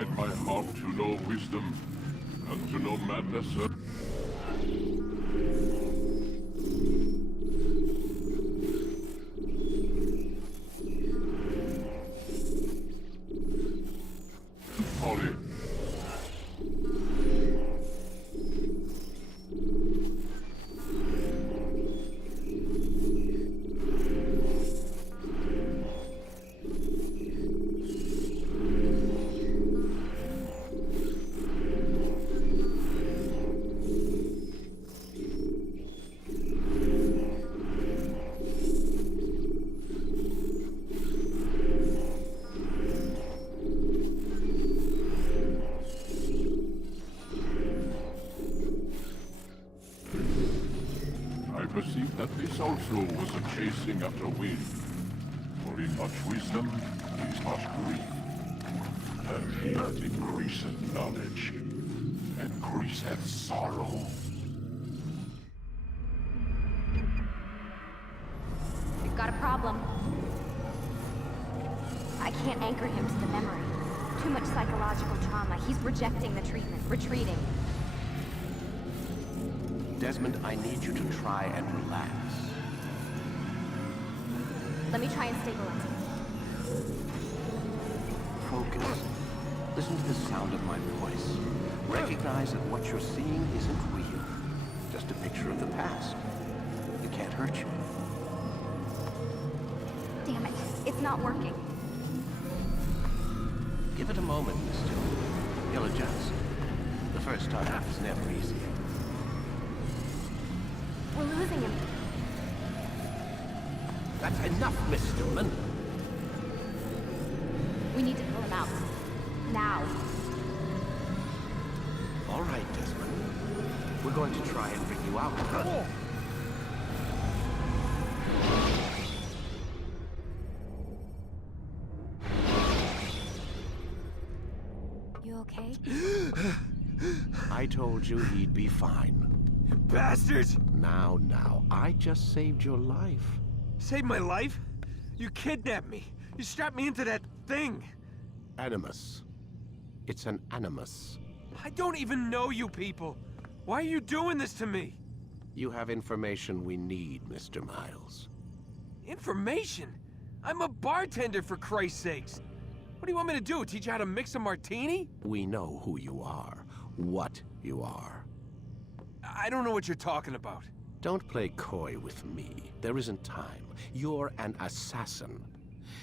incline my heart to know wisdom and to know madness. Folly. I perceive that this also was a chasing after wind. For in much wisdom is much grief. And he that increaseth knowledge increaseth sorrow. We've got a problem. I can't anchor him to the memory. Too much psychological trauma. He's rejecting the treatment, retreating. Desmond, I need you to try and relax. Let me try and stabilize him. Focus. Listen to the sound of my voice. Recognize that what you're seeing isn't real. Just a picture of the past. It can't hurt you. Damn it, it's not working. Give it a moment, mister. You'll adjust. The first time is never easy. We're losing him. That's enough, Miss Stillman. We need to pull him out. Now. All right, Desmond. We're going to try and bring you out. You okay? I told you he'd be fine. Bastards! Now, I just saved your life. Saved my life? You kidnapped me. You strapped me into that thing. Animus. It's an animus. I don't even know you people. Why are you doing this to me? You have information we need, Mr. Miles. Information? I'm a bartender, for Christ's sakes. What do you want me to do? Teach you how to mix a martini? We know who you are, what you are. I don't know what you're talking about. Don't play coy with me. There isn't time. You're an assassin.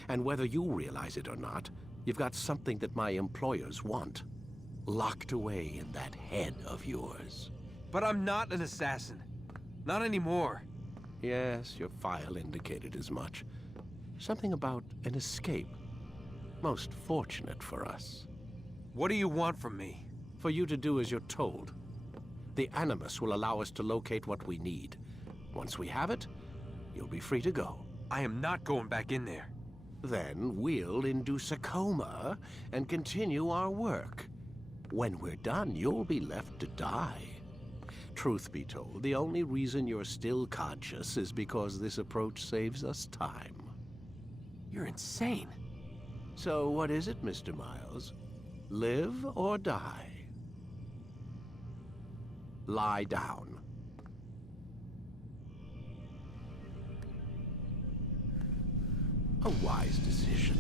And whether you realize it or not, you've got something that my employers want. Locked away in that head of yours. But I'm not an assassin. Not anymore. Yes, your file indicated as much. Something about an escape. Most fortunate for us. What do you want from me? For you to do as you're told. The Animus will allow us to locate what we need. Once we have it, you'll be free to go. I am not going back in there. Then we'll induce a coma and continue our work. When we're done, you'll be left to die. Truth be told, the only reason you're still conscious is because this approach saves us time. You're insane. So what is it, Mr. Miles? Live or die? Lie down. A wise decision.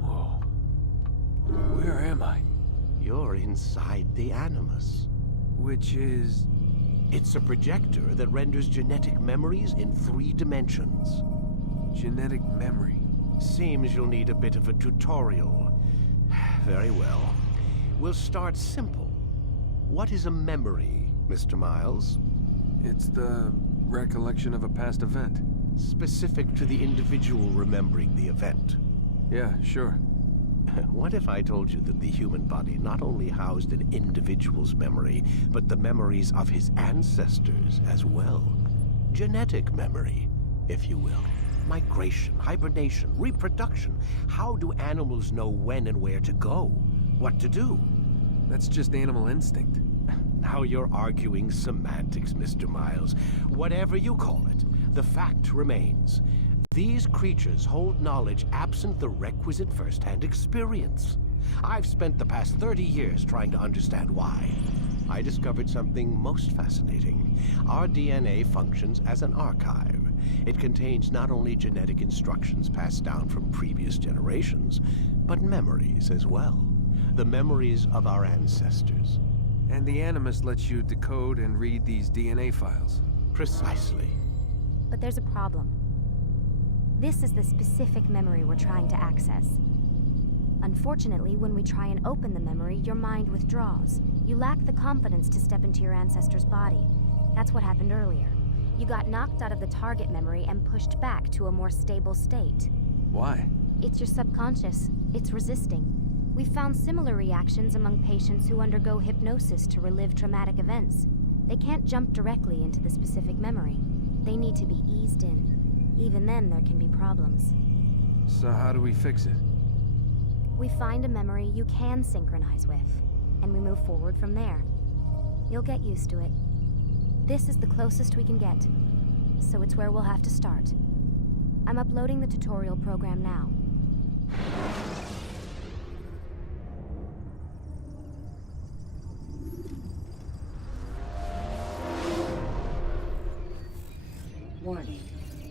Whoa. Where am I? You're inside the Animus. Which is... It's a projector that renders genetic memories in 3 dimensions. genetic memory. Seems you'll need a bit of a tutorial. Very well. We'll start simple. What is a memory, Mr. Miles? It's the recollection of a past event. Specific to the individual remembering the event. Yeah, sure. What if I told you that the human body not only housed an individual's memory, but the memories of his ancestors as well? Genetic memory, if you will. Migration, hibernation, reproduction. How do animals know when and where to go? What to do? That's just animal instinct. Now you're arguing semantics, Mr. Miles. Whatever you call it, the fact remains. These creatures hold knowledge absent the requisite first-hand experience. I've spent the past 30 years trying to understand why. I discovered something most fascinating. Our DNA functions as an archive. It contains not only genetic instructions passed down from previous generations, but memories as well. The memories of our ancestors. And the Animus lets you decode and read these DNA files. Precisely. But there's a problem. This is the specific memory we're trying to access. Unfortunately, when we try and open the memory, your mind withdraws. You lack the confidence to step into your ancestor's body. That's what happened earlier. You got knocked out of the target memory and pushed back to a more stable state. Why? It's your subconscious. It's resisting. We've found similar reactions among patients who undergo hypnosis to relive traumatic events. They can't jump directly into the specific memory. They need to be eased in. Even then, there can be problems. So how do we fix it? We find a memory you can synchronize with, and we move forward from there. You'll get used to it. This is the closest we can get, so it's where we'll have to start. I'm uploading the tutorial program now. Warning.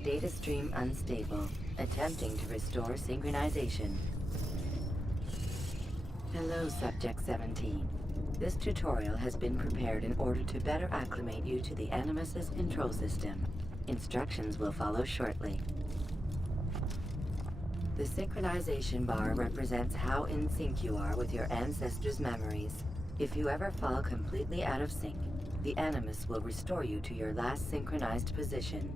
Data stream unstable. Attempting to restore synchronization. Hello, Subject 17. This tutorial has been prepared in order to better acclimate you to the Animus's control system. Instructions will follow shortly. The synchronization bar represents how in sync you are with your ancestors' memories. If you ever fall completely out of sync, the Animus will restore you to your last synchronized position.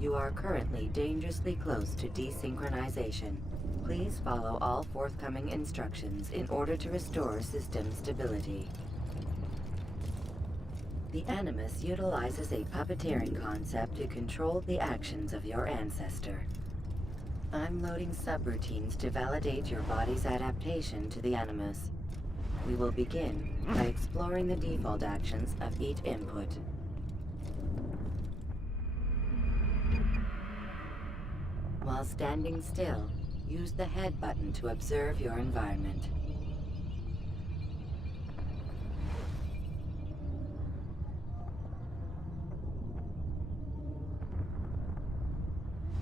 You are currently dangerously close to desynchronization. Please follow all forthcoming instructions in order to restore system stability. The Animus utilizes a puppeteering concept to control the actions of your ancestor. I'm loading subroutines to validate your body's adaptation to the Animus. We will begin by exploring the default actions of each input. While standing still, use the head button to observe your environment.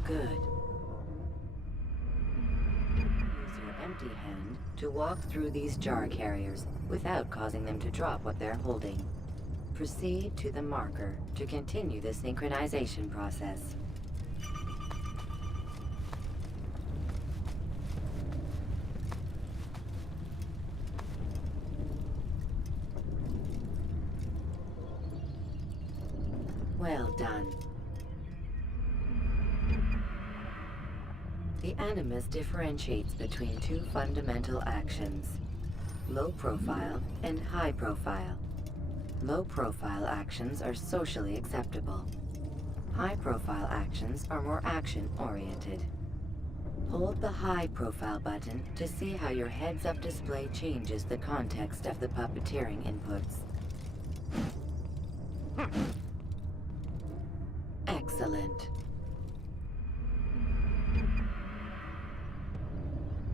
Good. Use your empty hand to walk through these jar carriers without causing them to drop what they're holding. Proceed to the marker to continue the synchronization process. Well done. The Animus differentiates between two fundamental actions: low profile and high profile. Low profile actions are socially acceptable. High profile actions are more action-oriented. Hold the high profile button to see how your heads-up display changes the context of the puppeteering inputs. Excellent.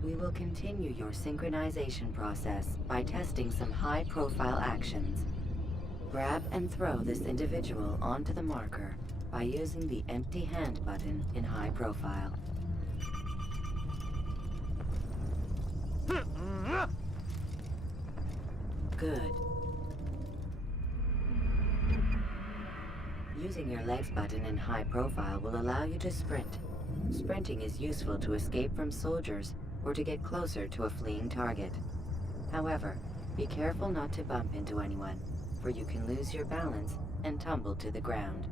We will continue your synchronization process by testing some high-profile actions. Grab and throw this individual onto the marker by using the empty hand button in high profile. Good. Using your legs button in high profile will allow you to sprint. Sprinting is useful to escape from soldiers or to get closer to a fleeing target. However, be careful not to bump into anyone, for you can lose your balance and tumble to the ground.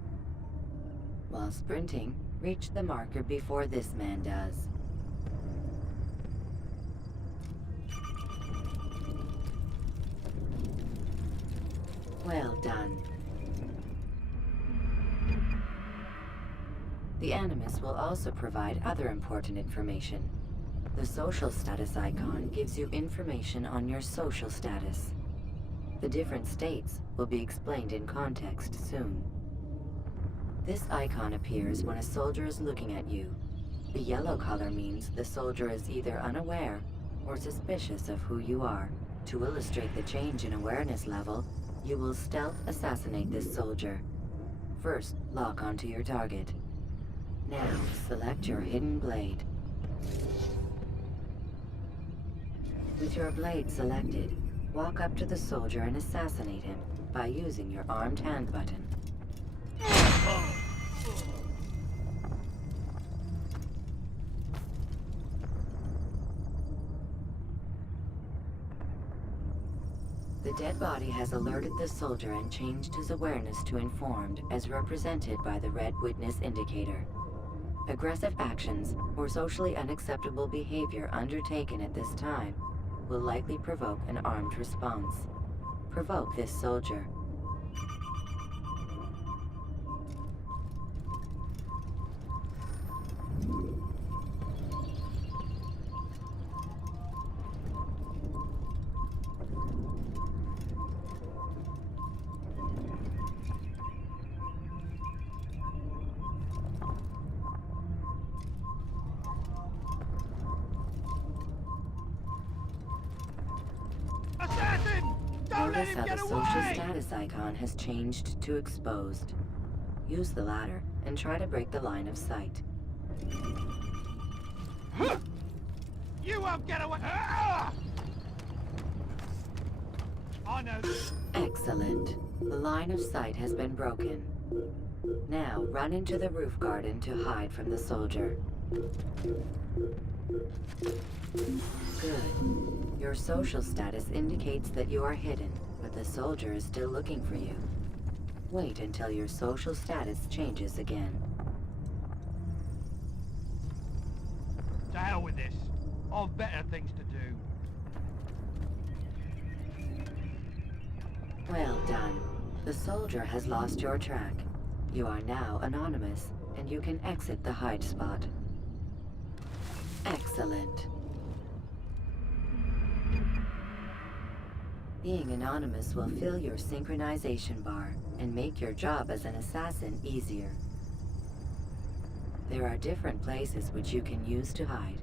While sprinting, reach the marker before this man does. Well done. The Animus will also provide other important information. The social status icon gives you information on your social status. The different states will be explained in context soon. This icon appears when a soldier is looking at you. The yellow color means the soldier is either unaware or suspicious of who you are. To illustrate the change in awareness level, you will stealth assassinate this soldier. First, lock onto your target. Now, select your hidden blade. With your blade selected, walk up to the soldier and assassinate him by using your armed hand button. The dead body has alerted the soldier and changed his awareness to informed, as represented by the red witness indicator. Aggressive actions or socially unacceptable behavior undertaken at this time will likely provoke an armed response. Provoke this soldier. Notice how the social status icon has changed to exposed. Use the ladder and try to break the line of sight. You won't get away! Ah! I know this. Excellent. The line of sight has been broken. Now run into the roof garden to hide from the soldier. Good. Your social status indicates that you are hidden, but the soldier is still looking for you. Wait until your social status changes again. To hell with this. I've better things to do. Well done. The soldier has lost your track. You are now anonymous, and you can exit the hide spot. Excellent. Being anonymous will fill your synchronization bar and make your job as an assassin easier. There are different places which you can use to hide.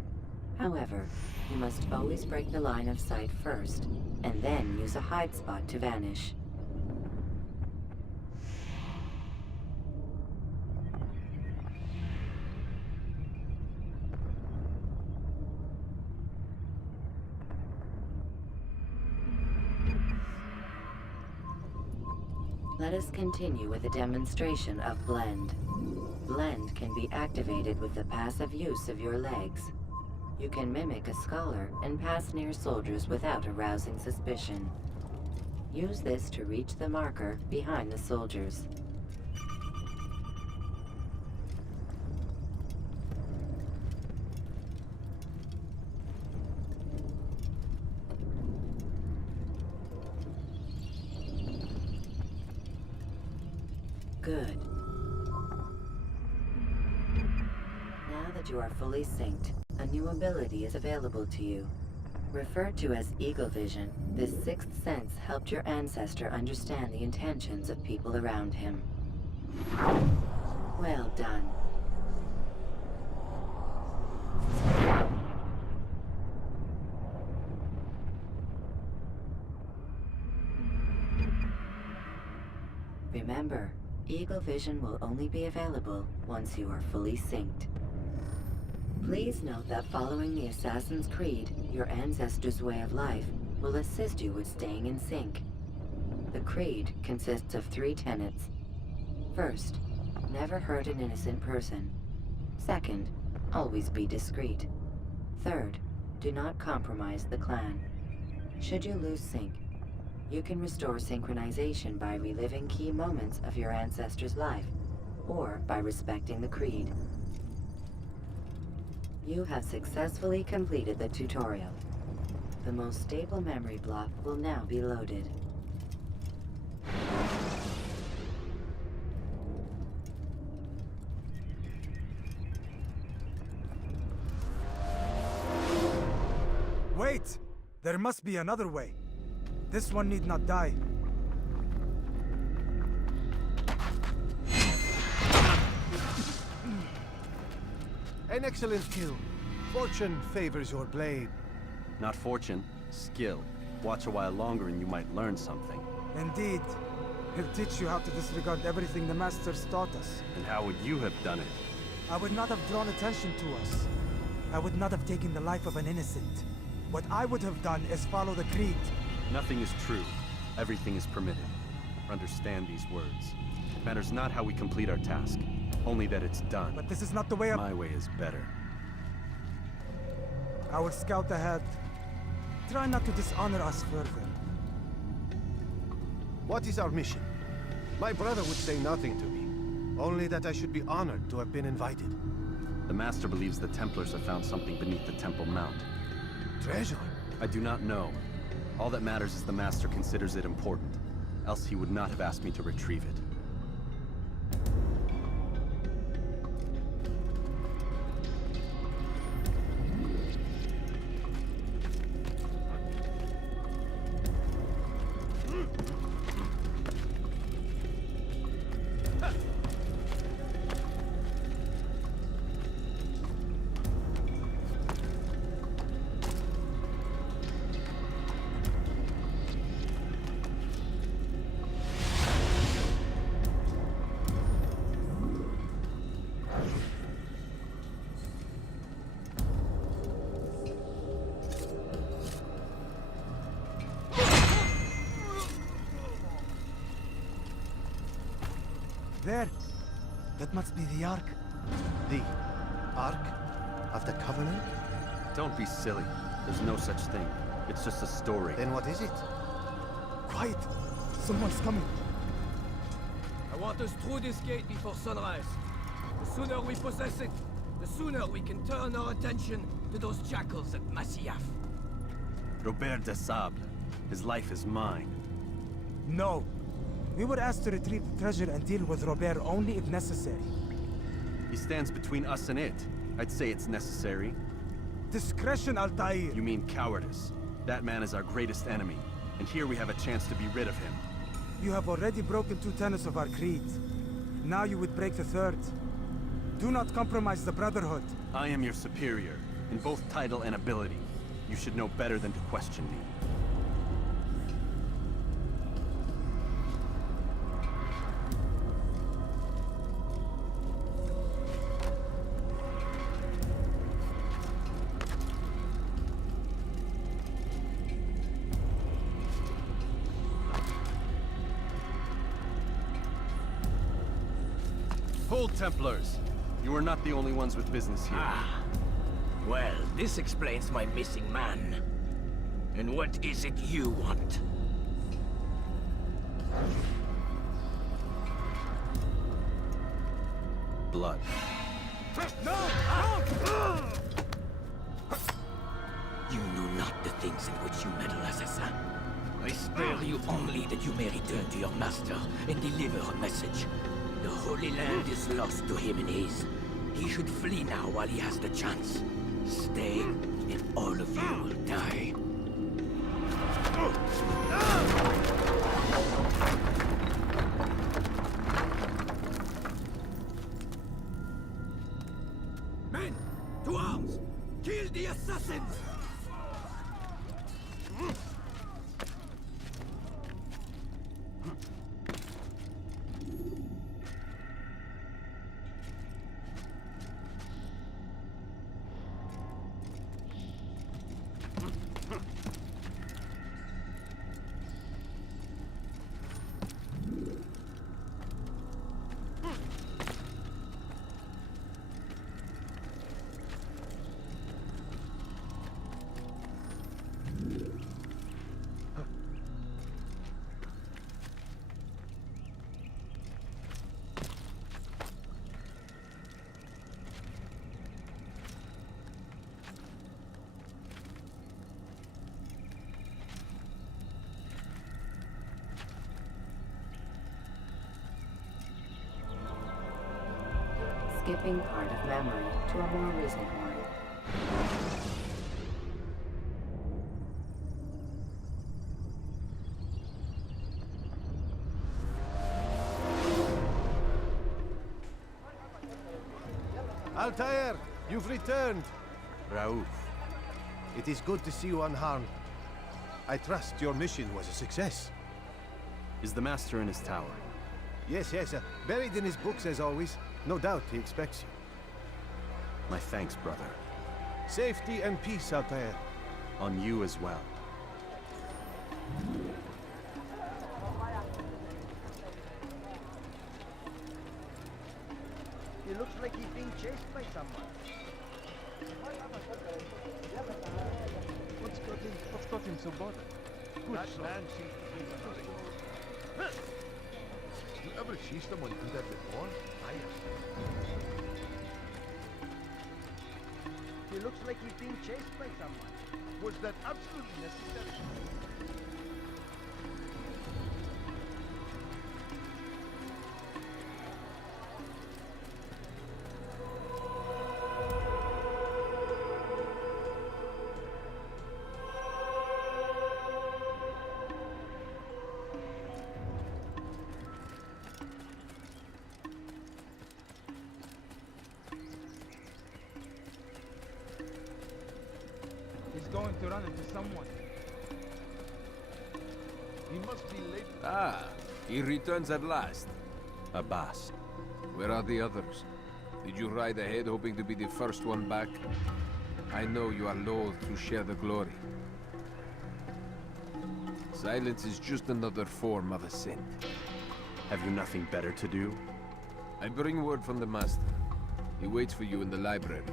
However, you must always break the line of sight first, and then use a hide spot to vanish. Let us continue with a demonstration of Blend. Blend can be activated with the passive use of your legs. You can mimic a scholar and pass near soldiers without arousing suspicion. Use this to reach the marker behind the soldiers. Good. Now that you are fully synced, a new ability is available to you. Referred to as Eagle Vision, this sixth sense helped your ancestor understand the intentions of people around him. Well done. Remember, Eagle Vision will only be available once you are fully synced. Please note that following the Assassin's Creed, your ancestors' way of life will assist you with staying in sync. The Creed consists of 3 tenets. First, never hurt an innocent person. Second, always be discreet. Third, do not compromise the clan. Should you lose sync, you can restore synchronization by reliving key moments of your ancestor's life, or by respecting the Creed. You have successfully completed the tutorial. The most stable memory block will now be loaded. Wait! There must be another way. This one need not die. An excellent kill. Fortune favors your blade. Not fortune, skill. Watch a while longer and you might learn something. Indeed. He'll teach you how to disregard everything the Masters taught us. And how would you have done it? I would not have drawn attention to us. I would not have taken the life of an innocent. What I would have done is follow the creed. Nothing is true. Everything is permitted. Understand these words. It matters not how we complete our task, only that it's done. But this is not the way of... My way is better. I will scout ahead. Try not to dishonor us further. What is our mission? My brother would say nothing to me. Only that I should be honored to have been invited. The Master believes the Templars have found something beneath the Temple Mount. Treasure? I do not know. All that matters is the Master considers it important. Else he would not have asked me to retrieve it. There. That must be the Ark. The Ark of the Covenant? Don't be silly. There's no such thing. It's just a story. Then what is it? Quiet. Someone's coming. I want us through this gate before sunrise. The sooner we possess it, the sooner we can turn our attention to those jackals at Masyaf. Robert de Sable. His life is mine. No. We were asked to retrieve the treasure and deal with Robert only if necessary. He stands between us and it. I'd say it's necessary. Discretion, Altair. You mean cowardice. That man is our greatest enemy, and here we have a chance to be rid of him. You have already broken 2 tenets of our creed. Now you would break the 3rd. Do not compromise the Brotherhood. I am your superior, in both title and ability. You should know better than to question me. Hold, Templars! You are not the only ones with business here. Well, this explains my missing man. And what is it you want? Blood. You know not the things in which you meddle, assassin. I spare you only that you may return to your master and deliver a message. The Holy Land is lost to him and his. He should flee now while he has the chance. Stay, and all of you will die. Men, to arms! Kill the assassins! Skipping part of memory to a more recent one. Altair, You've returned! Raouf. It is good to see you unharmed. I trust your mission was a success. Is the Master in his tower? Yes, buried in his books as always. No doubt he expects you. My thanks, brother. Safety and peace, Altair. On you as well. He looks like he's being chased by someone. What's got him so bothered? That man seems to be something. You ever see someone do that before? He looks like he's being chased by someone. Was that absolutely necessary? He's going to run into someone. He must be late. Ah, he returns at last. Abbas. Where are the others? Did you ride ahead hoping to be the first one back? I know you are loath to share the glory. Silence is just another form of assent. Have you nothing better to do? I bring word from the Master. He waits for you in the library.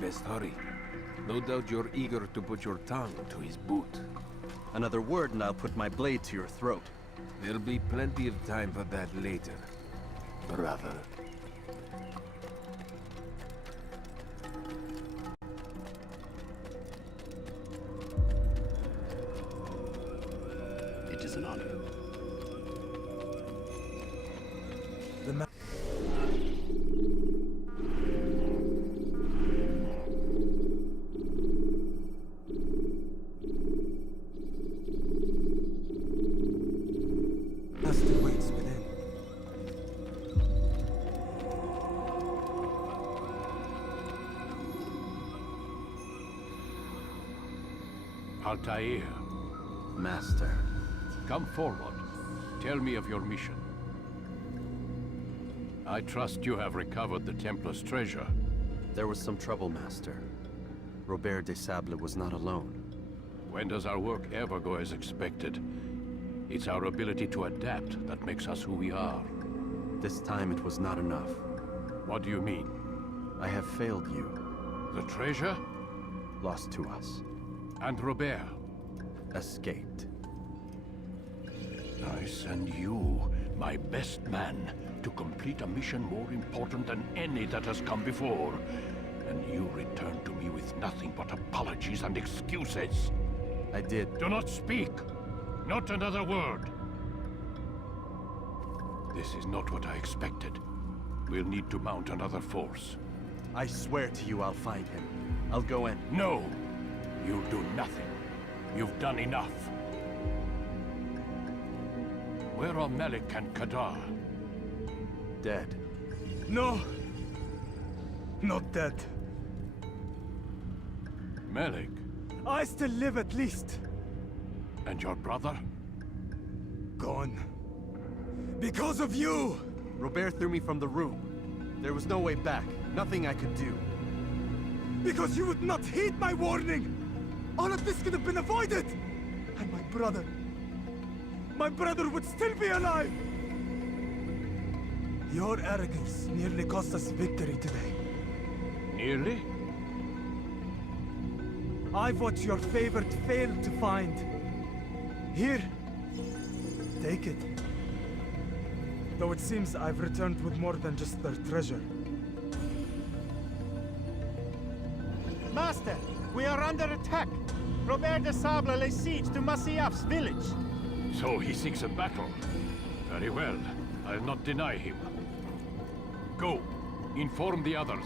Best hurry. No doubt you're eager to put your tongue to his boot. Another word and I'll put my blade to your throat. There'll be plenty of time for that later, brother. It is an honor. Master waits within. Altair, Master. come forward. Tell me of your mission. I trust you have recovered the Templar's treasure. There was some trouble, Master. Robert de Sable was not alone. When does our work ever go as expected? It's our ability to adapt that makes us who we are. This time it was not enough. What do you mean? I have failed you. The treasure? Lost to us. And Robert? Escaped. I send you, my best man, to complete a mission more important than any that has come before. And you return to me with nothing but apologies and excuses. I did. Do not speak! Not another word! This is not what I expected. We'll need to mount another force. I swear to you I'll find him. I'll go in. No! You'll do nothing. You've done enough. Where are Melik and Kadar? Dead. No! Not dead. Melik? I still live at least. And your brother? Gone. Because of you! Robert threw me from the room. There was no way back. Nothing I could do. Because you would not heed my warning! All of this could have been avoided! And my brother would still be alive! Your arrogance nearly cost us victory today. Nearly? I've what your favorite failed to find. Here, take it. Though it seems I've returned with more than just their treasure. Master, we are under attack. Robert de Sable lays siege to Masyaf's village. So he seeks a battle. Very well. I'll not deny him. Go. Inform the others.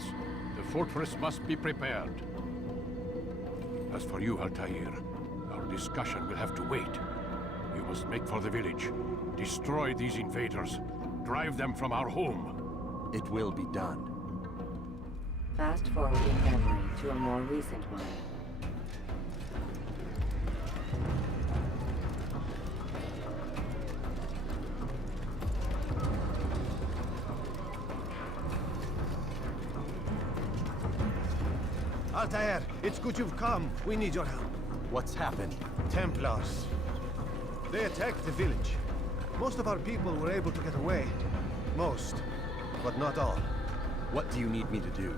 The fortress must be prepared. As for you, Altair, our discussion will have to wait. We must make for the village. Destroy these invaders. Drive them from our home. It will be done. Fast-forwarding memory to a more recent one. Altair, it's good you've come. We need your help. What's happened? Templars. They attacked the village. Most of our people were able to get away. Most, but not all. What do you need me to do?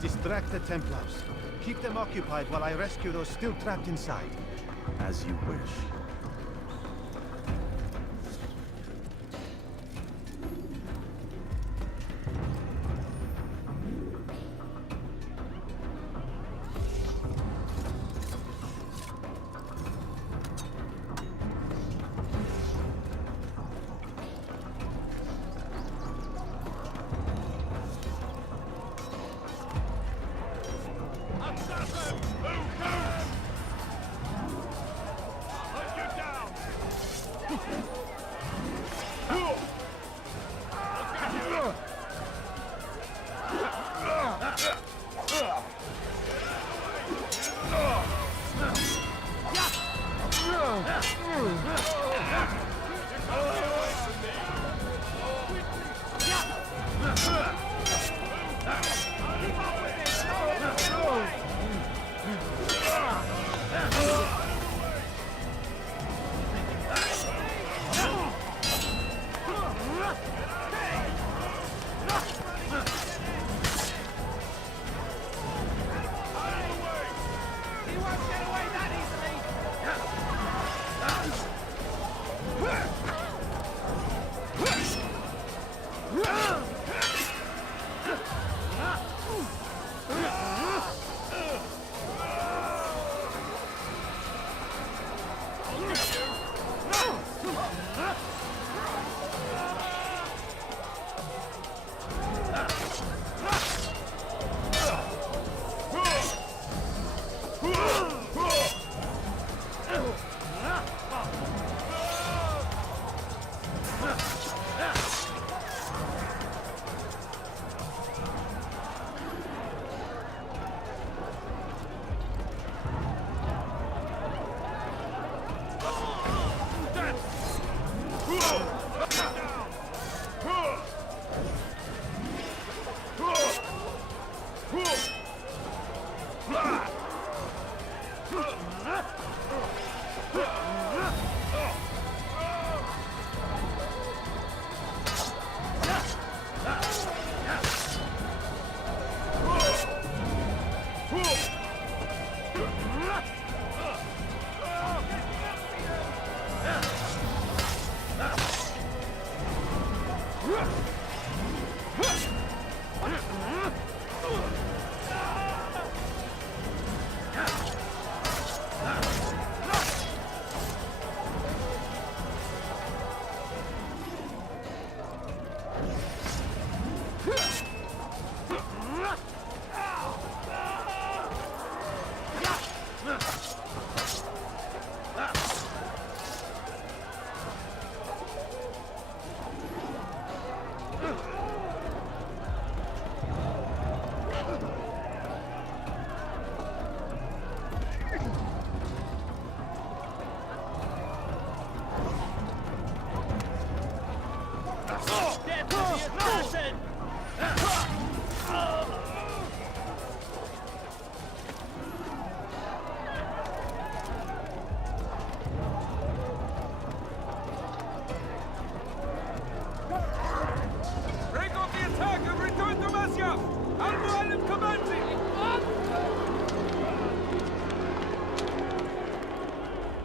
Distract the Templars. Keep them occupied while I rescue those still trapped inside. As you wish.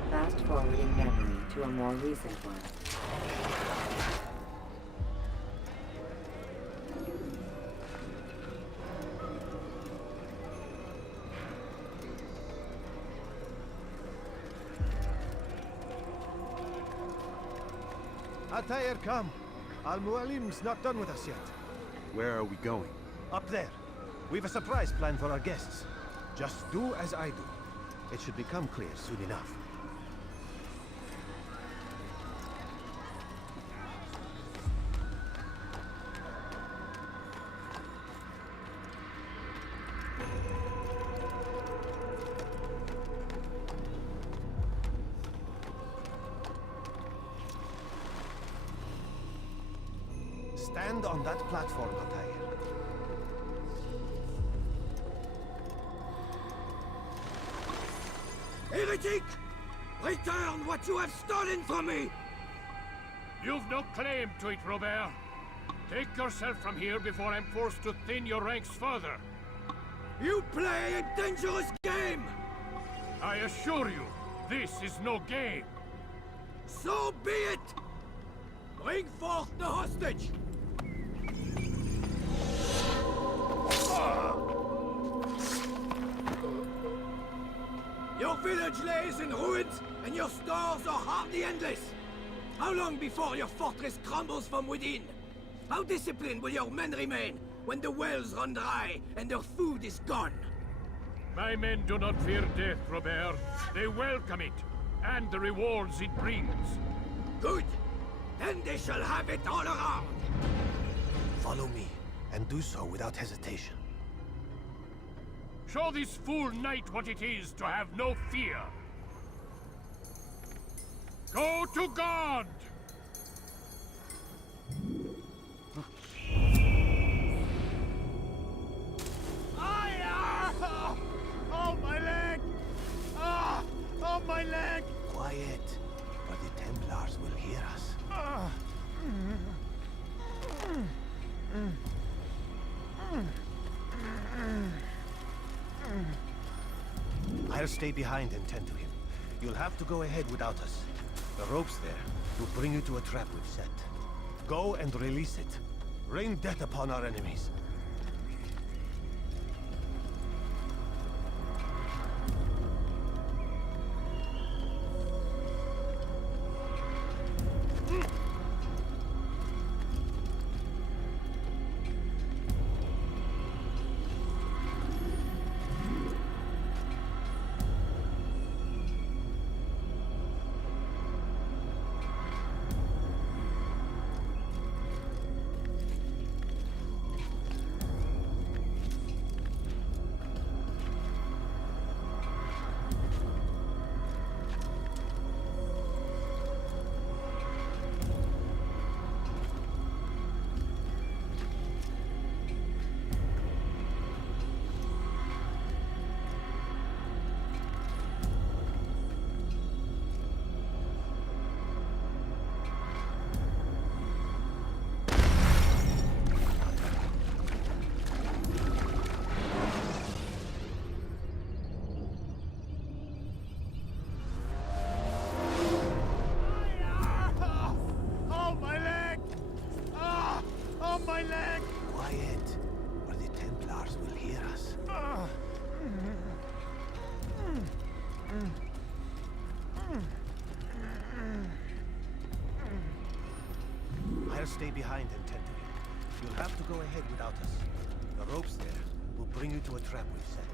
Fast-forwarding memory to a more recent one. Altair, come. Al-Mualim's not done with us yet. Where are we going? Up there. We've a surprise plan for our guests. Just do as I do. It should become clear soon enough. Stand on that platform, Altair. Heretic! Return what you have stolen from me! You've no claim to it, Robert. Take yourself from here before I'm forced to thin your ranks further. You play a dangerous game! I assure you, this is no game. So be it! Bring forth the hostage! Your village lays in ruins, and your stores are hardly endless. How long before your fortress crumbles from within? How disciplined will your men remain when the wells run dry and their food is gone? My men do not fear death, Robert. They welcome it, and the rewards it brings. Good. Then they shall have it all around. Follow me, and do so without hesitation. Show this fool knight what it is to have no fear. Go to God! Oh, my leg! Ah! Oh, my leg! Quiet, or the Templars will hear us. I'll stay behind and tend to him. You'll have to go ahead without us. The ropes there will bring you to a trap we've set. Go and release it. Rain death upon our enemies. Quiet, or the Templars will hear us. I'll stay behind and tend to him. You'll have to go ahead without us. The ropes there will bring you to a trap we've set.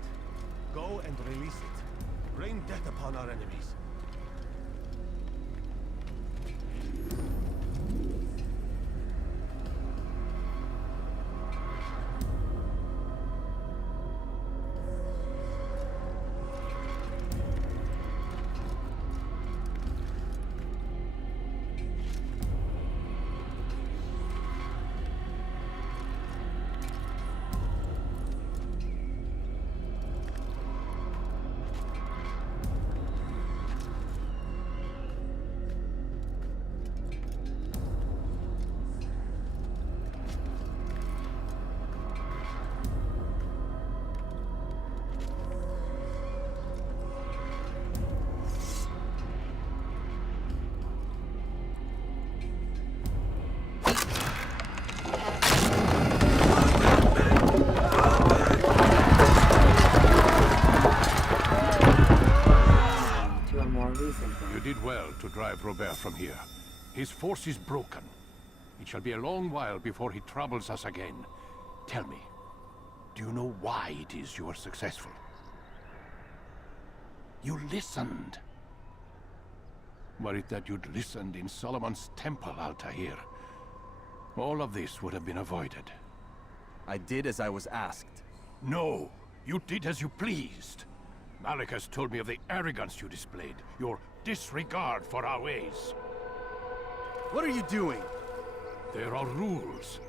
Go and release it. Rain death upon our enemies. You did well to drive Robert from here. His force is broken. It shall be a long while before he troubles us again. Tell me, do you know why it is you are successful? You listened. Were it that you'd listened in Solomon's temple, Altair, all of this would have been avoided. I did as I was asked. No, you did as you pleased. Malik has told me of the arrogance you displayed, your disregard for our ways. What are you doing? There are rules.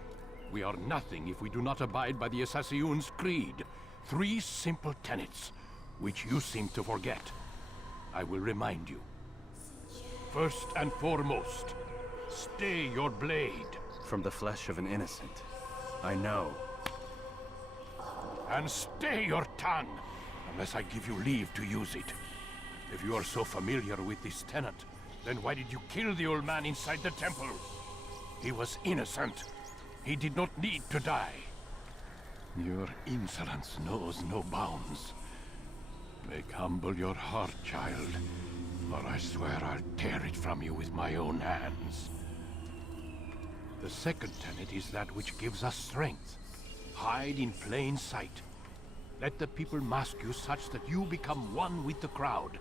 We are nothing if we do not abide by the Assassin's creed. 3 simple tenets, which you seem to forget. I will remind you. First and foremost, stay your blade. From the flesh of an innocent. I know. And stay your tongue, unless I give you leave to use it. If you are so familiar with this tenet, then why did you kill the old man inside the temple? He was innocent. He did not need to die. Your insolence knows no bounds. Make humble your heart, child, or I swear I'll tear it from you with my own hands. The second tenet is that which gives us strength. Hide in plain sight. Let the people mask you such that you become one with the crowd.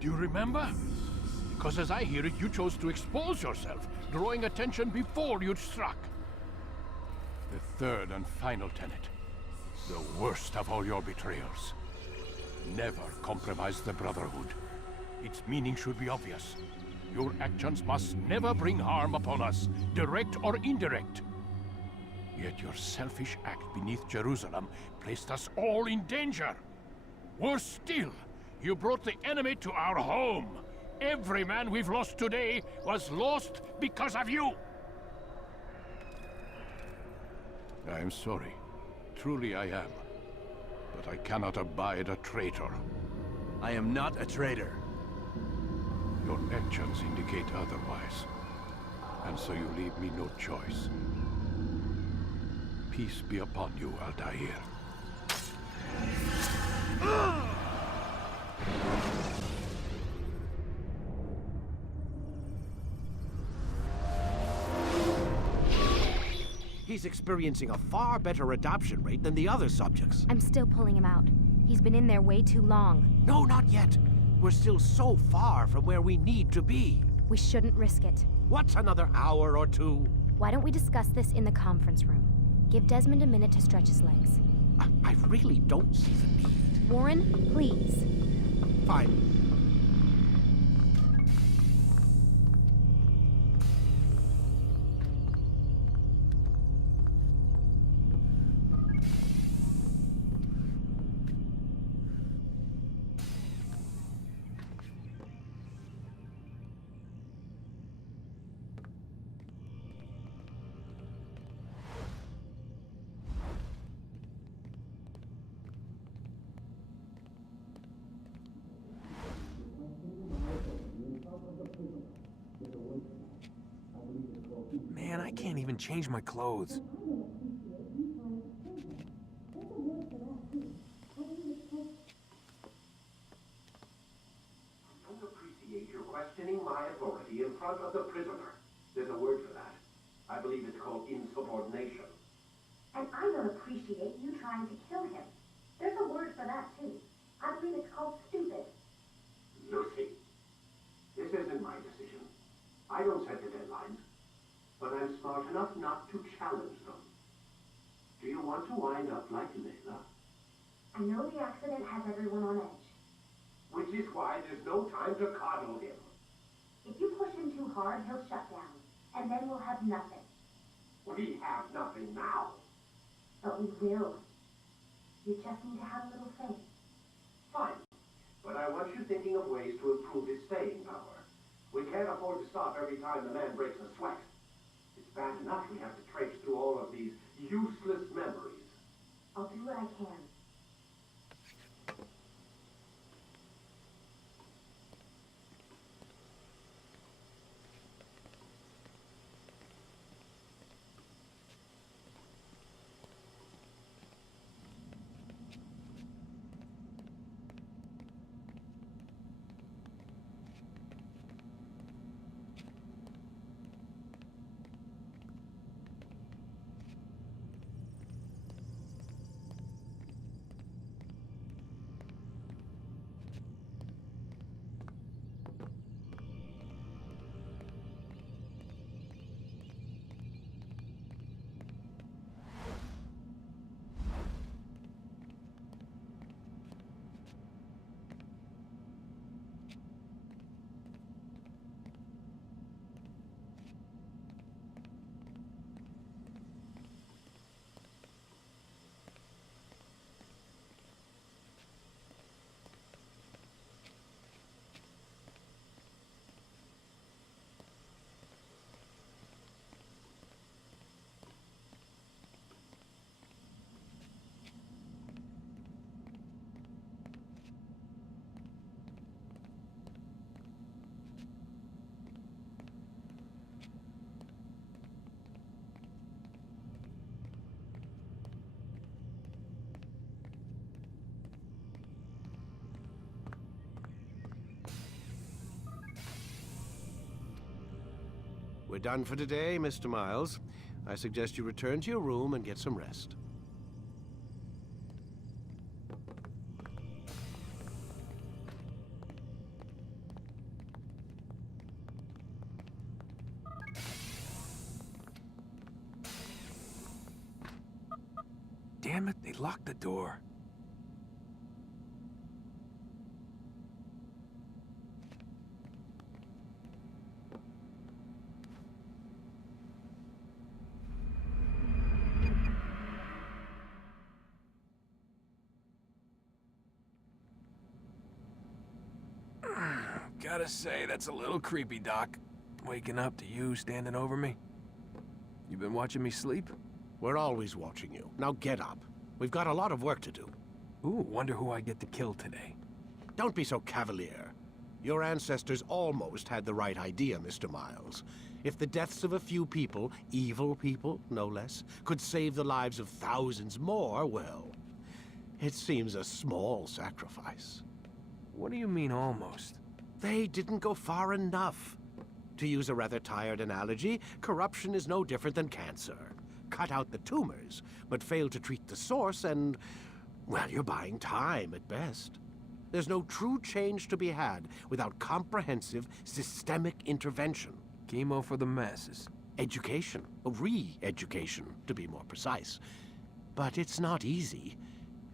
Do you remember? Because as I hear it, you chose to expose yourself, drawing attention before you'd struck. The third and final tenet. The worst of all your betrayals. Never compromise the Brotherhood. Its meaning should be obvious. Your actions must never bring harm upon us, direct or indirect. Yet your selfish act beneath Jerusalem placed us all in danger. Worse still, you brought the enemy to our home. Every man we've lost today was lost because of you. I am sorry. Truly I am. But I cannot abide a traitor. I am not a traitor. Your actions indicate otherwise. And so you leave me no choice. Peace be upon you, Altair. He's experiencing a far better adoption rate than the other subjects. I'm still pulling him out. He's been in there way too long. No, not yet. We're still so far from where we need to be. We shouldn't risk it. What's another hour or two? Why don't we discuss this in the conference room? Give Desmond a minute to stretch his legs. I really don't see the need. Warren, please. Fine. Man, I can't even change my clothes. I don't appreciate your questioning my authority in front of the prisoner. There's a word for that. I believe it's called insubordination. And I don't appreciate you trying to kill him. There's a word for that, too. I believe it's called stupid. Lucy, this isn't my decision. I don't set the deadlines. But I'm smart enough not to challenge them. Do you want to wind up like Layla? I know the accident has everyone on edge. Which is why there's no time to coddle him. If you push him too hard, he'll shut down. And then we'll have nothing. We have nothing now. But we will. You just need to have a little faith. Fine. But I want you thinking of ways to improve his staying power. We can't afford to stop every time the man breaks a sweat. It's bad enough we have to traipse through all of these useless memories. I'll do what I can. We're done for today, Mr. Miles. I suggest you return to your room and get some rest. Damn it, they locked the door. Gotta say, that's a little creepy, Doc. Waking up to you standing over me. You been watching me sleep? We're always watching you. Now get up. We've got a lot of work to do. Ooh, wonder who I get to kill today. Don't be so cavalier. Your ancestors almost had the right idea, Mr. Miles. If the deaths of a few people, evil people, no less, could save the lives of thousands more, well, it seems a small sacrifice. What do you mean, almost? They didn't go far enough. To use a rather tired analogy, corruption is no different than cancer. Cut out the tumors, but fail to treat the source and, well, you're buying time at best. There's no true change to be had without comprehensive, systemic intervention. Chemo for the masses. Education, re-education, to be more precise. But it's not easy,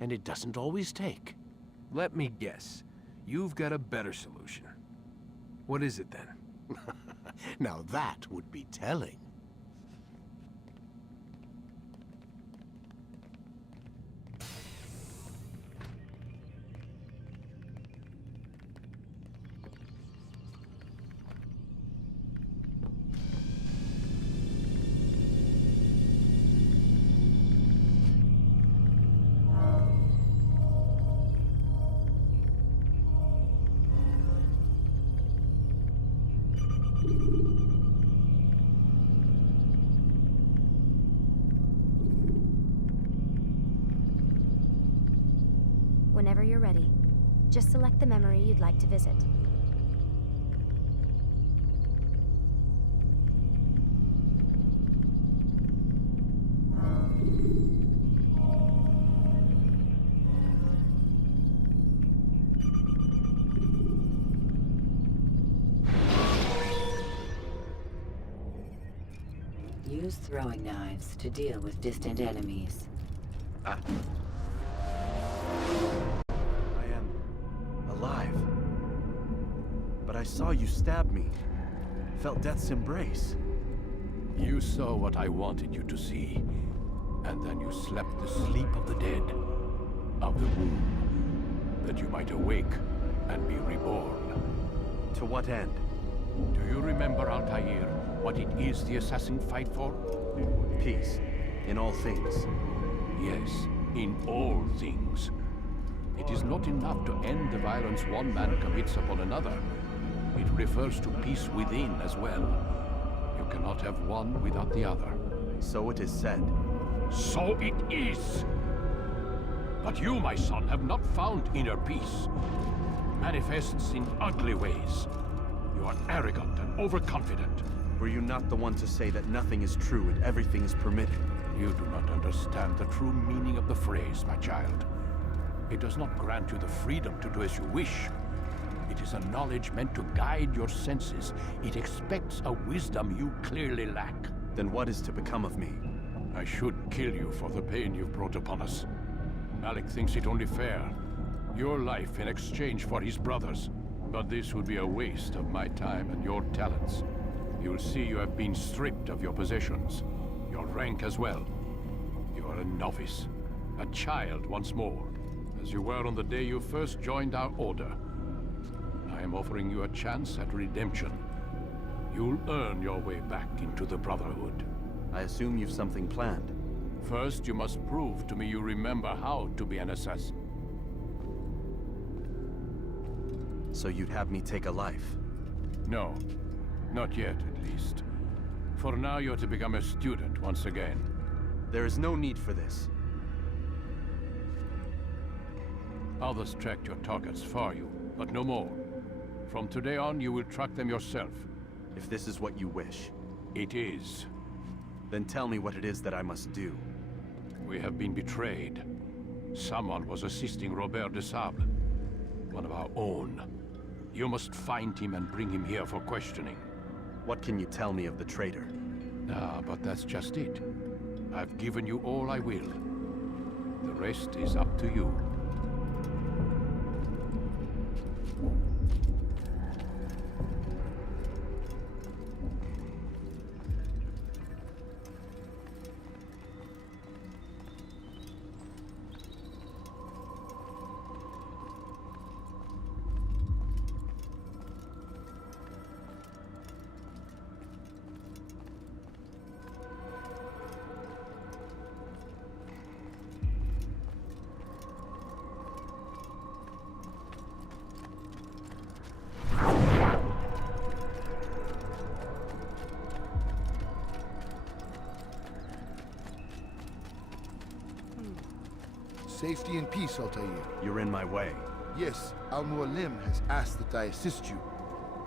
and it doesn't always take. Let me guess. You've got a better solution. What is it then? Now that would be telling. Whenever you're ready, just select the memory you'd like to visit. Use throwing knives to deal with distant enemies. I am alive. But I saw you stab me. Felt death's embrace. You saw what I wanted you to see. And then you slept the sleep of the dead. Of the womb. That you might awake and be reborn. To what end? Do you remember, Altair, what it is the assassin fight for? Peace. In all things. Yes, in all things. It is not enough to end the violence one man commits upon another. It refers to peace within as well. You cannot have one without the other. So it is said. So it is! But you, my son, have not found inner peace. Manifests in ugly ways. You are arrogant and overconfident. Were you not the one to say that nothing is true and everything is permitted? You do not understand the true meaning of the phrase, my child. It does not grant you the freedom to do as you wish. It is a knowledge meant to guide your senses. It expects a wisdom you clearly lack. Then what is to become of me? I should kill you for the pain you've brought upon us. Malik thinks it only fair. Your life in exchange for his brother's. But this would be a waste of my time and your talents. You'll see you have been stripped of your possessions. Your rank as well. You are a novice. A child once more. As you were on the day you first joined our order. I am offering you a chance at redemption. You'll earn your way back into the Brotherhood. I assume you've something planned. First, you must prove to me you remember how to be an assassin. So you'd have me take a life? No. Not yet, at least. For now, you're to become a student once again. There is no need for this. Others tracked your targets for you, but no more. From today on, you will track them yourself. If this is what you wish. It is. Then tell me what it is that I must do. We have been betrayed. Someone was assisting Robert de Sable, one of our own. You must find him and bring him here for questioning. What can you tell me of the traitor? Ah, but that's just it. I've given you all I will. The rest is up to you. Safety and peace, Altair. You're in my way. Yes, Al-Mualim has asked that I assist you.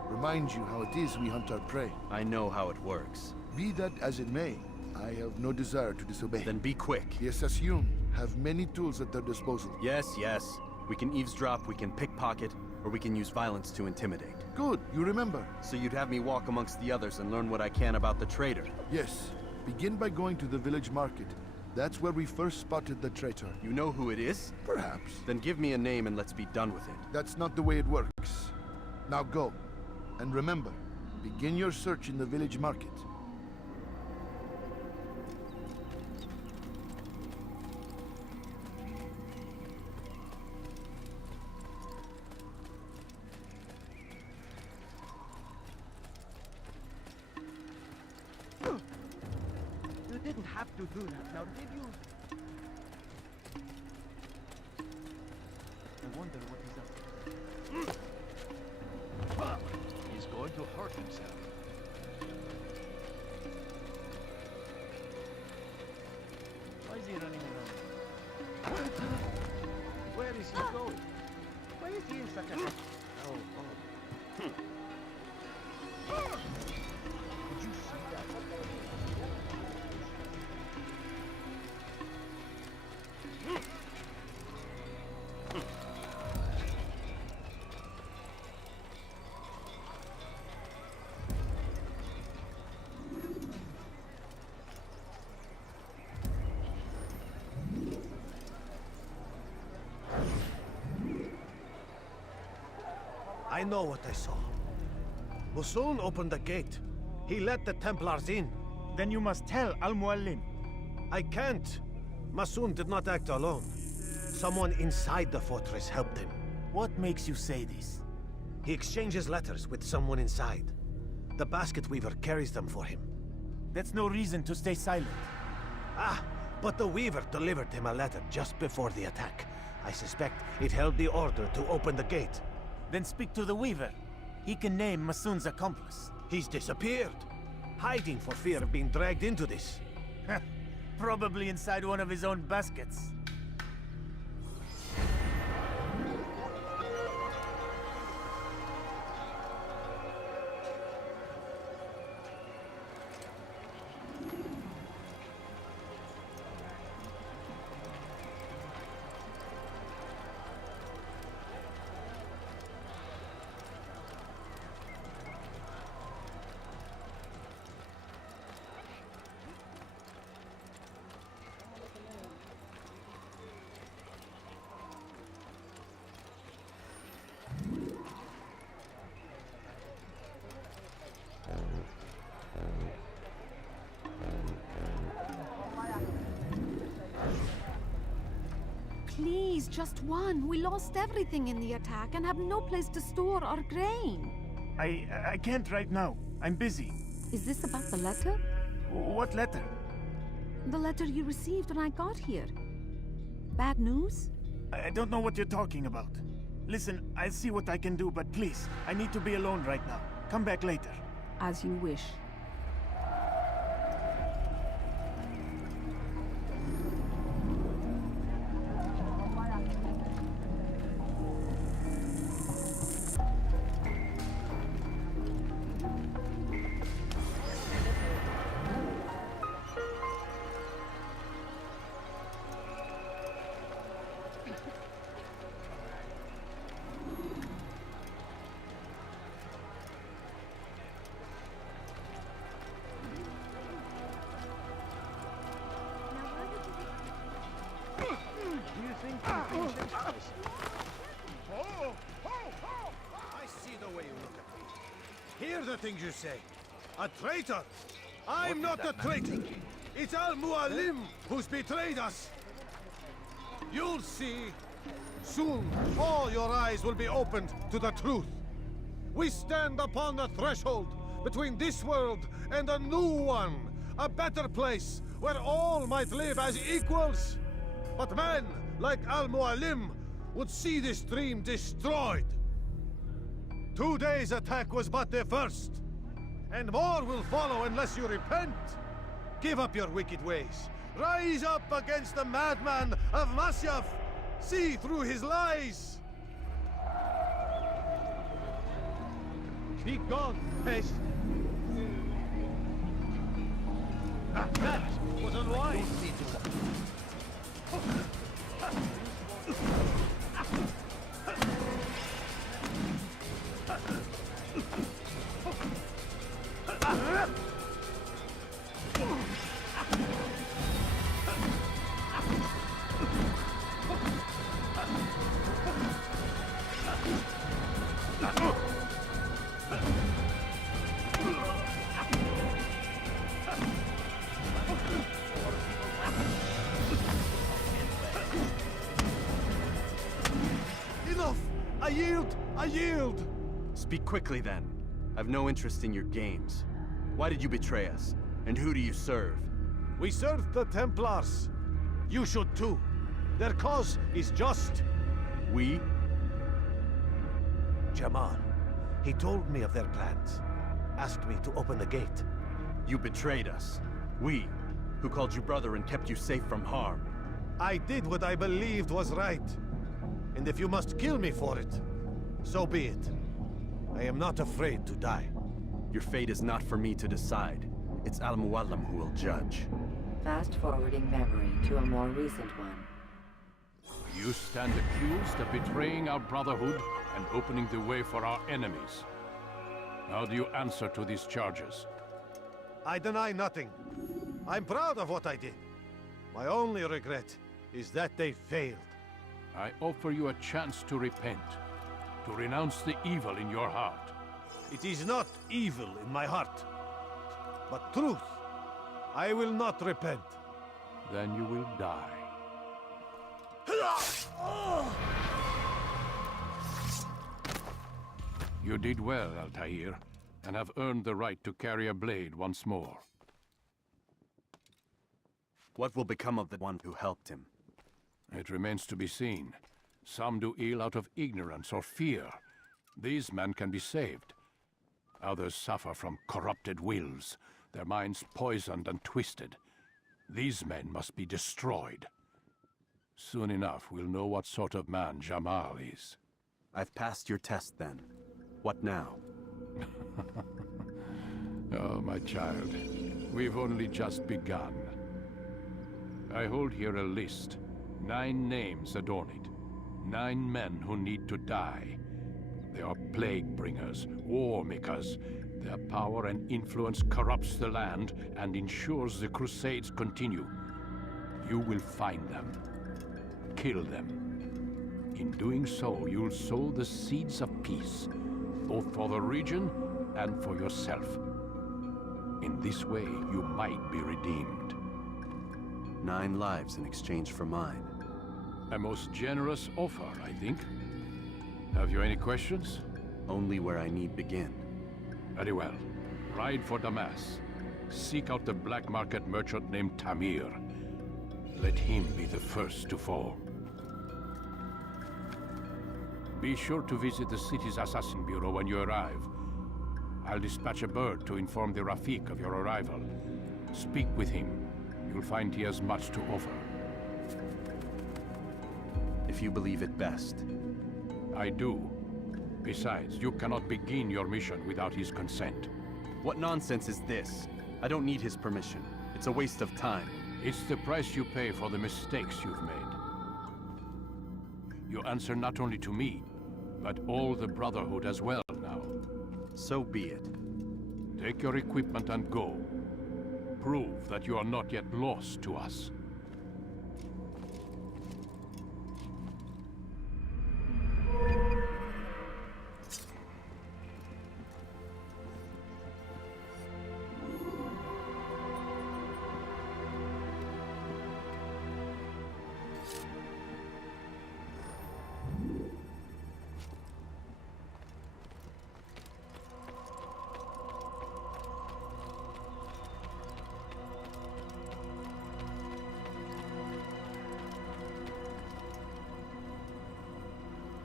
Remind you how it is we hunt our prey. I know how it works. Be that as it may, I have no desire to disobey. Then be quick. The Assassin have many tools at their disposal. Yes, yes. We can eavesdrop, we can pickpocket, or we can use violence to intimidate. Good, you remember. So you'd have me walk amongst the others and learn what I can about the traitor? Yes. Begin by going to the village market. That's where we first spotted the traitor. You know who it is? Perhaps. Then give me a name and let's be done with it. That's not the way it works. Now go. And remember, begin your search in the village market. You didn't have to do that, now did you? I wonder what he's up to. He's going to hurt himself. Why is he running around? Where is he going? Why is he in such a... Oh. Did you see that? I know what I saw. Masoon opened the gate. He let the Templars in. Then you must tell Al-Mualim. I can't. Masoon did not act alone. Someone inside the fortress helped him. What makes you say this? He exchanges letters with someone inside. The basket weaver carries them for him. That's no reason to stay silent. Ah, but the weaver delivered him a letter just before the attack. I suspect it held the order to open the gate. Then speak to the weaver. He can name Masoon's accomplice. He's disappeared. Hiding for fear of being dragged into this. Probably inside one of his own baskets. Please, just one. We lost everything in the attack and have no place to store our grain. I can't right now. I'm busy. Is this about the letter? What letter? The letter you received when I got here. Bad news? I don't know what you're talking about. Listen, I'll see what I can do, but please, I need to be alone right now. Come back later. As you wish. hear the things you say. A traitor! I'm not a traitor! It's Al-Mualim who's betrayed us! You'll see. Soon, all your eyes will be opened to the truth. We stand upon the threshold between this world and a new one. A better place where all might live as equals. But men like Al-Mualim would see this dream destroyed. Today's attack was but the first. And more will follow unless you repent. Give up your wicked ways. Rise up against the madman of Masyaf. See through his lies. Be gone, pest. That was unwise. Enough! I yield! I yield! Speak quickly then. I've no interest in your games. Why did you betray us? And who do you serve? We serve the Templars. You should too. Their cause is just. We? Jamal. He told me of their plans. Asked me to open the gate. You betrayed us. We, who called you brother and kept you safe from harm. I did what I believed was right. And if you must kill me for it, so be it. I am not afraid to die. Your fate is not for me to decide. It's Al-Mualim who will judge. Fast-forwarding memory to a more recent one. You stand accused of betraying our Brotherhood and opening the way for our enemies. How do you answer to these charges? I deny nothing. I'm proud of what I did. My only regret is that they failed. I offer you a chance to repent, to renounce the evil in your heart. It is not evil in my heart, but truth. I will not repent. Then you will die. You did well, Altair, and have earned the right to carry a blade once more. What will become of the one who helped him? It remains to be seen. Some do ill out of ignorance or fear. These men can be saved. Others suffer from corrupted wills, their minds poisoned and twisted. These men must be destroyed. Soon enough, we'll know what sort of man Jamal is. I've passed your test then. What now? Oh, my child. We've only just begun. I hold here a list. 9 names adorn it. 9 men who need to die. They are plague bringers, war makers. Their power and influence corrupts the land and ensures the Crusades continue. You will find them. Kill them. In doing so, you'll sow the seeds of peace, both for the region and for yourself. In this way, you might be redeemed. 9 lives in exchange for mine. A most generous offer, I think. Have you any questions? Only where I need begin. Very well. Ride for Damas. Seek out the black market merchant named Tamir. Let him be the first to fall. Be sure to visit the city's assassin bureau when you arrive. I'll dispatch a bird to inform the Rafik of your arrival. Speak with him. You'll find he has much to offer. If you believe it best. I do. Besides, you cannot begin your mission without his consent. What nonsense is this? I don't need his permission. It's a waste of time. It's the price you pay for the mistakes you've made. You answer not only to me, but all the Brotherhood as well now. So be it. Take your equipment and go. Prove that you are not yet lost to us.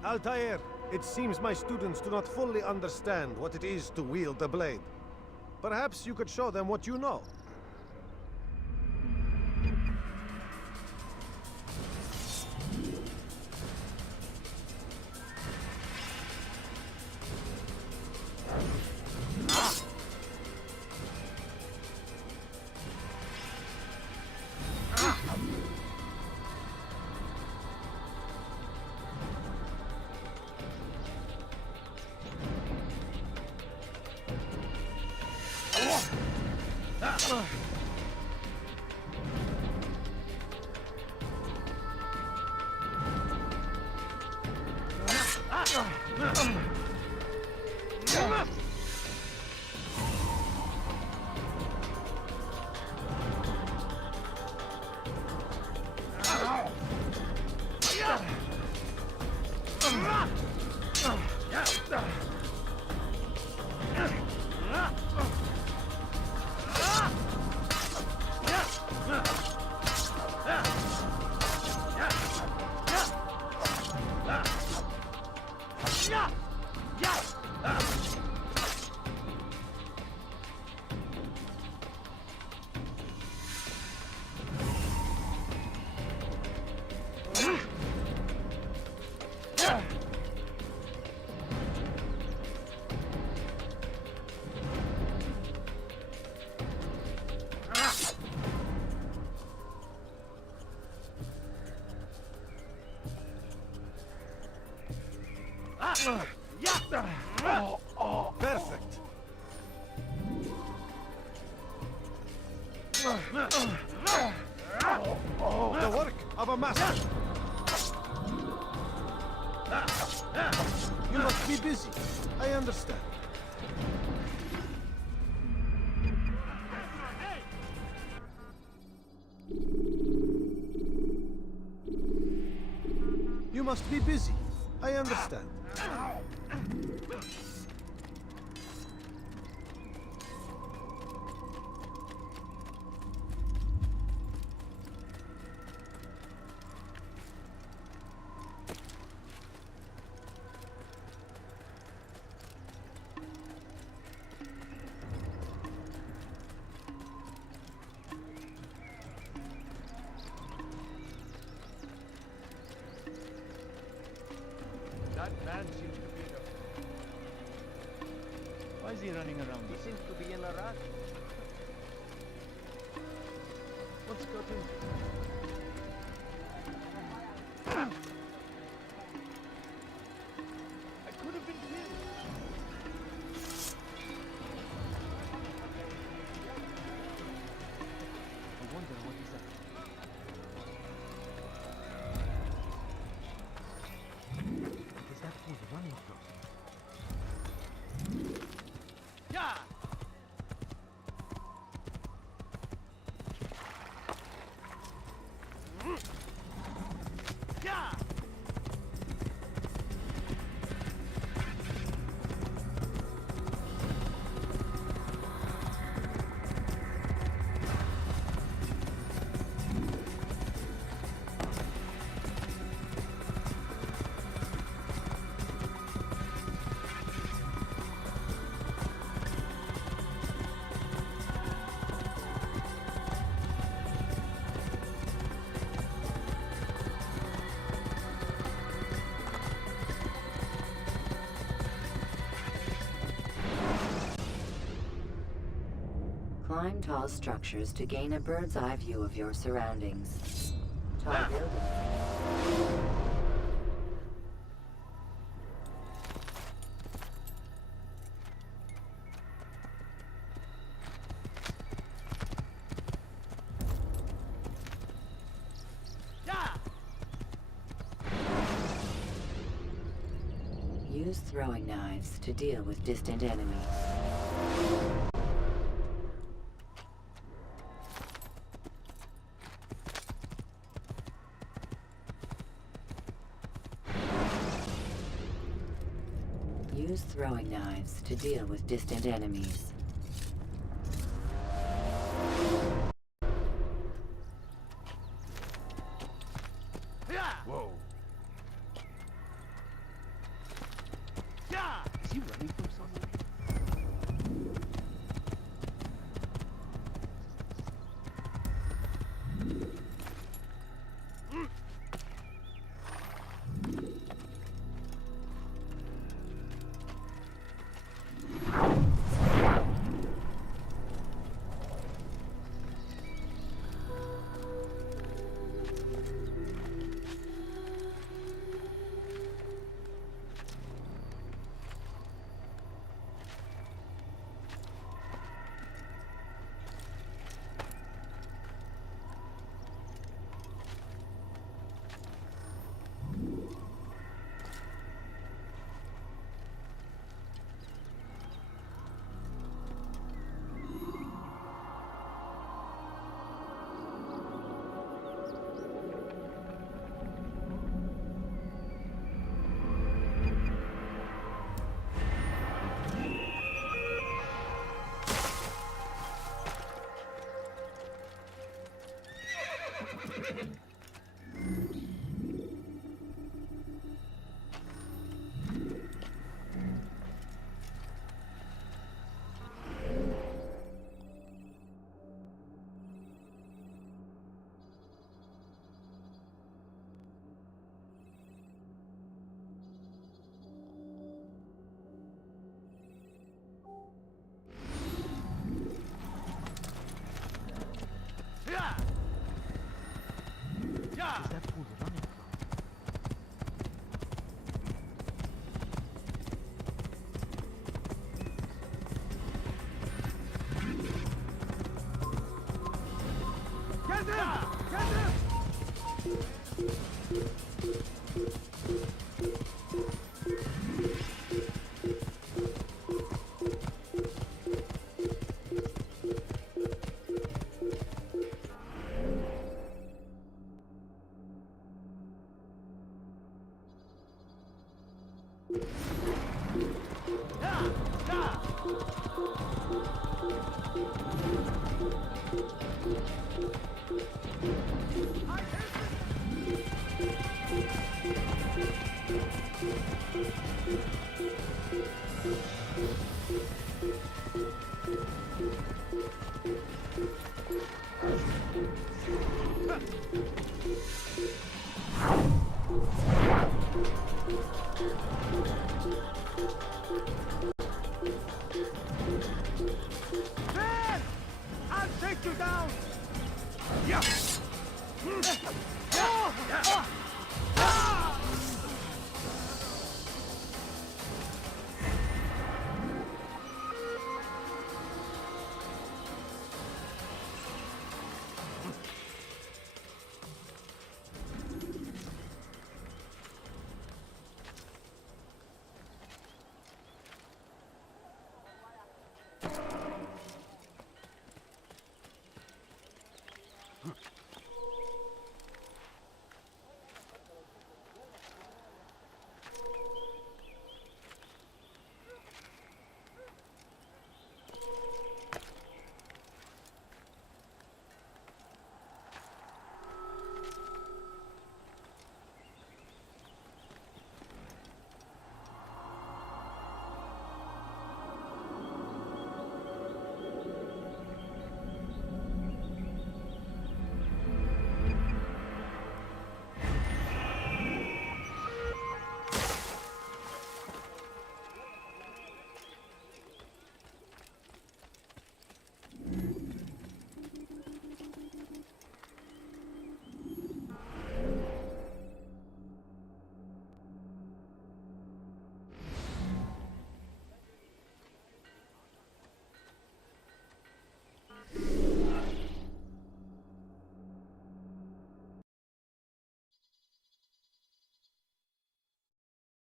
Altair, it seems my students do not fully understand what it is to wield the blade. Perhaps you could show them what you know. Perfect. The work of a master. You must be busy. I understand. You must be busy. I understand. That man seems to be in a... Why is he running around? He seems to be in a rush. What's got him? I could have been killed. I wonder what he's up to. That was running from. Yeah! Yeah! Climb tall structures to gain a bird's eye view of your surroundings. Tall buildings. Use throwing knives to deal with distant enemies. Use throwing knives to deal with distant enemies. Whoa. Is he running from somewhere? Where's that fool running from? Get him! Get him!